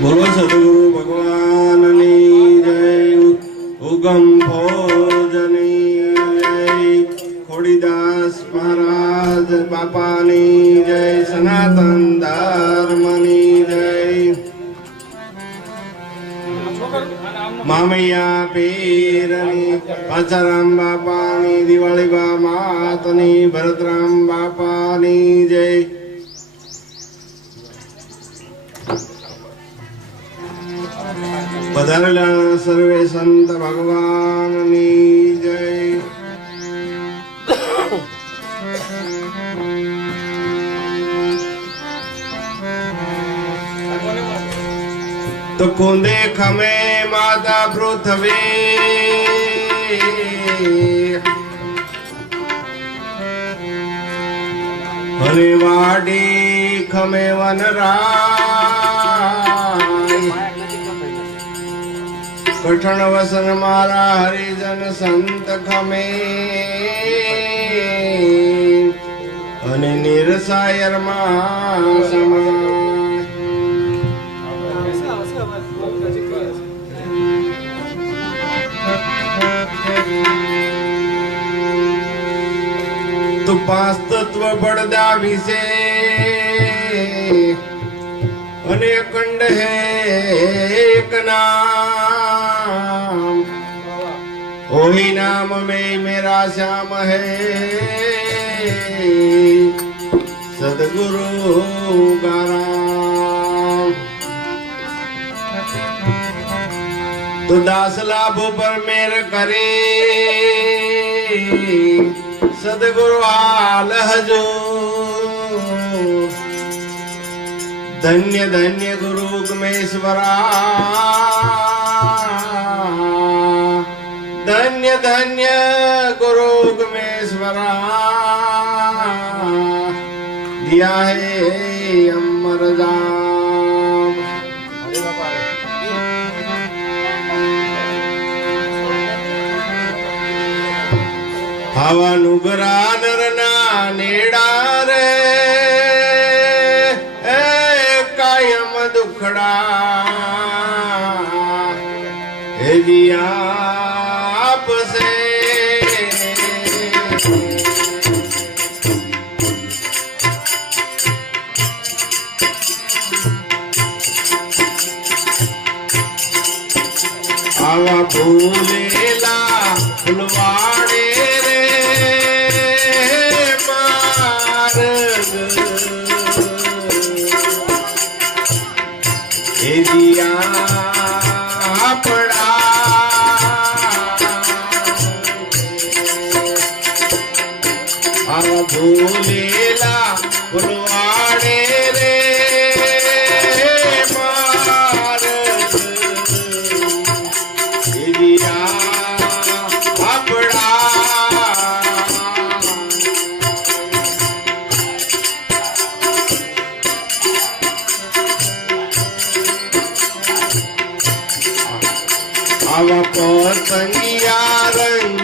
બોલો સદગુરુ ભગવાનની જય, ઉગમ ભોજની જય ખોડીદાસ મહારાજ બાપાની જય, સનાતન ધર્મની જય. મામૈયા પીરની પાછારામ બાપાની દિવાળી બા માતની, ભરતરામ બાપાની પધારેલા સર્વે સંત ભગવાનની જય તો કુંદે ખમે માતા પૃથ્વી હરે વાડી ખમે વનરાય કઠણ વસન મારા હરિજન સંત ખમે. અને નિરસાયરમાં તો પાંચ તત્વ પડદા વિશે. અને અખંડ હે એક राम नाम में मेरा श्याम है सदगुरु का राम तो दास लाभ पर मेर करे सदगुरु आल हजो धन्य धन्य गुरु मेश्वरा धन्य धन्य गुरुगमेश्वरा दिया है अमर जाम हवन उगरा नरना नेड़ा रे। कायम दुखड़ा। हे दिया આવા આવા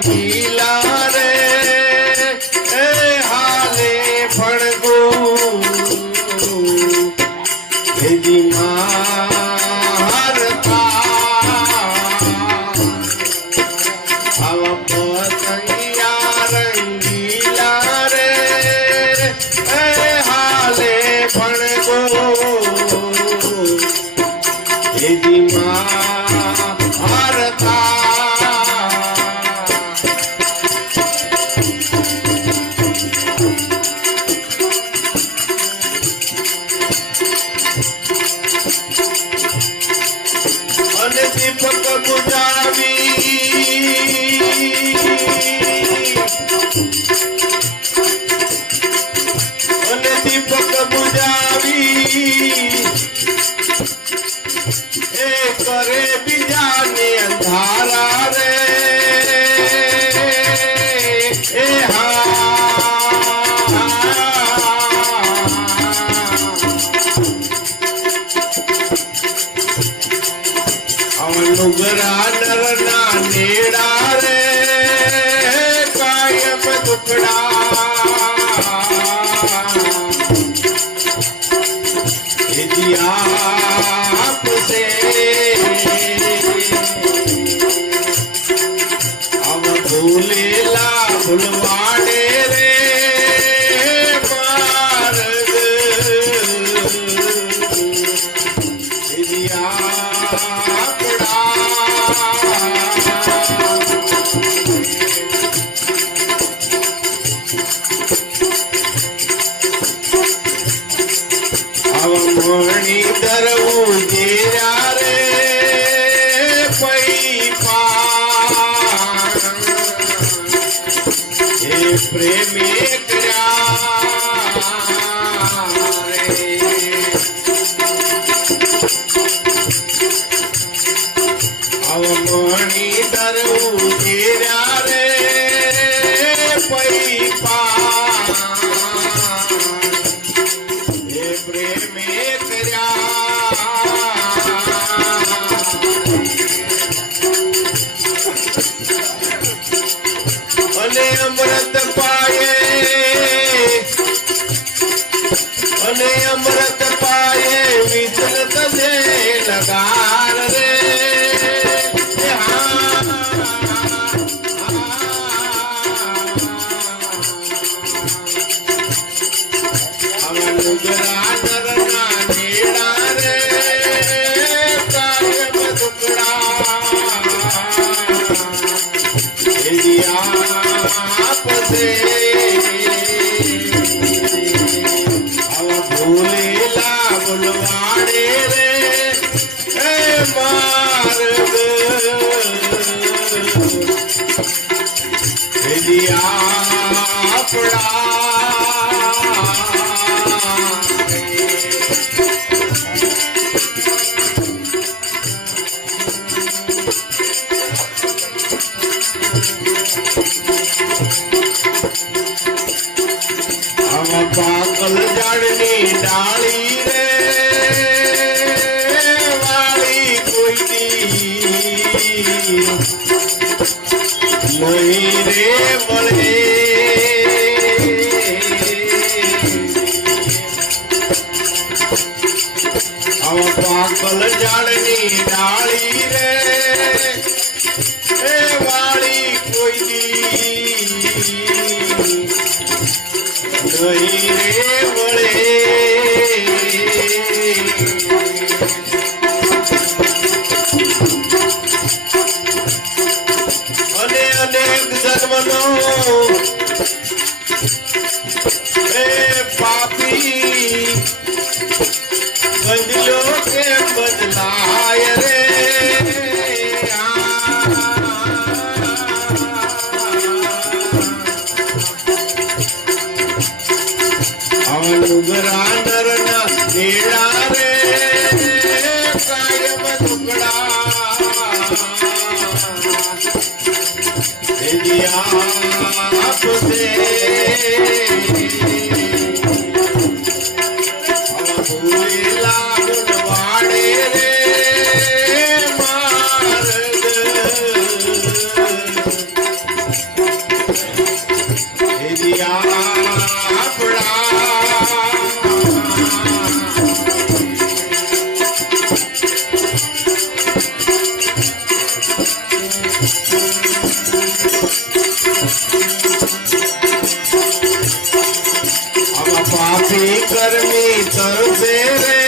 પાપી કરમી તરસે રે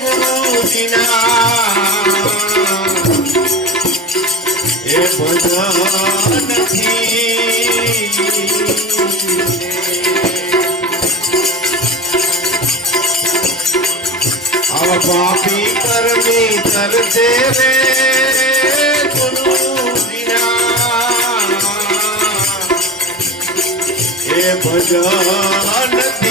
ગુરુજીના. એ ભજનથી પાપી કરમી કરજે રે ભજનતી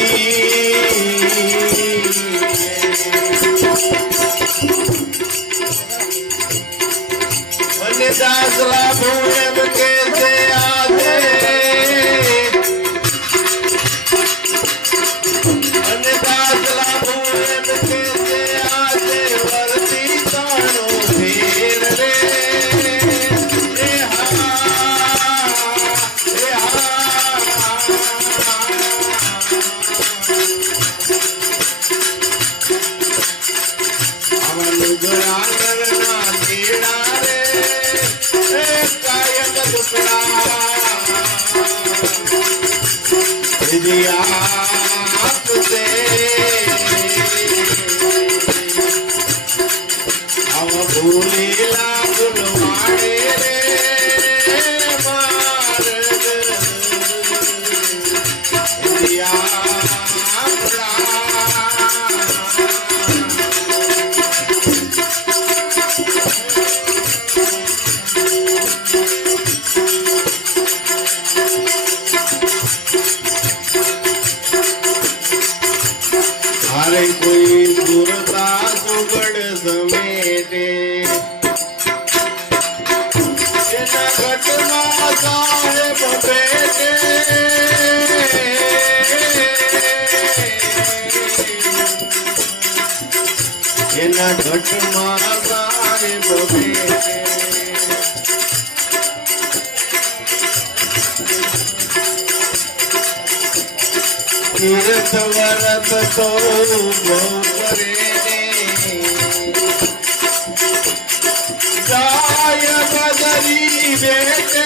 એના ઘટ મારા સારે બબે તીર્થ વરત તો બહુ કરે જાય બદલી બેટે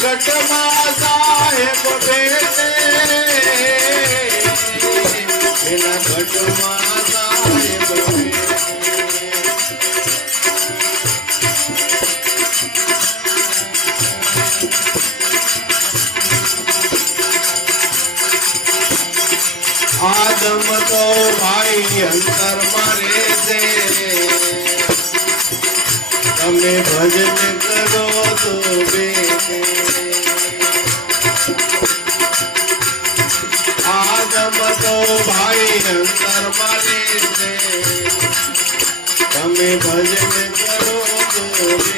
ઘટમાં સાહેબ એના ઘટમાં સાહેબ આદમ તો ભાઈ અંતર તમે ભજન કરો તો આદમ તો ભાઈ અંતર મારે છે. તમે ભજન કરો તો બે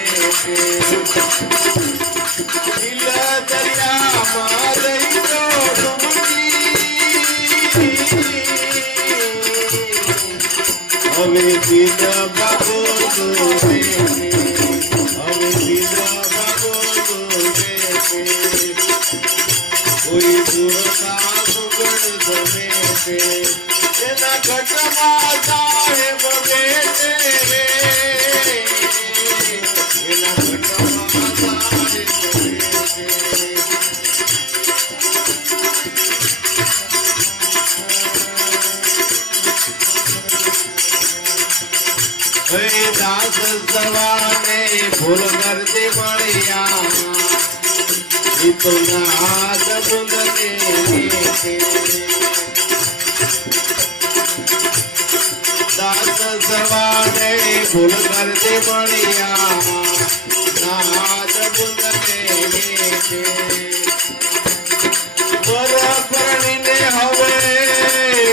દિલ દરિયામાં ઘટમાં સાહેબ બેઠે એના ઘટમાં દાસ સવાને ફૂલ કરતી મળ્યા તો નાદ બુંદને સવાને ફૂલ કરતી મળ્યા નાદ બુંદને લેખે. પરપરણીને હવે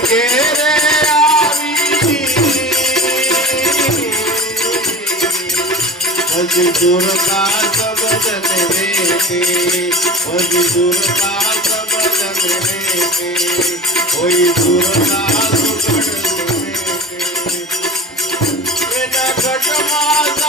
ઘેરે આવી હજી દુર્ગા સબદને વેઠે હજી દુર્ગા સબદને વેઠે કોઈ વેઠે એના ઘટમાં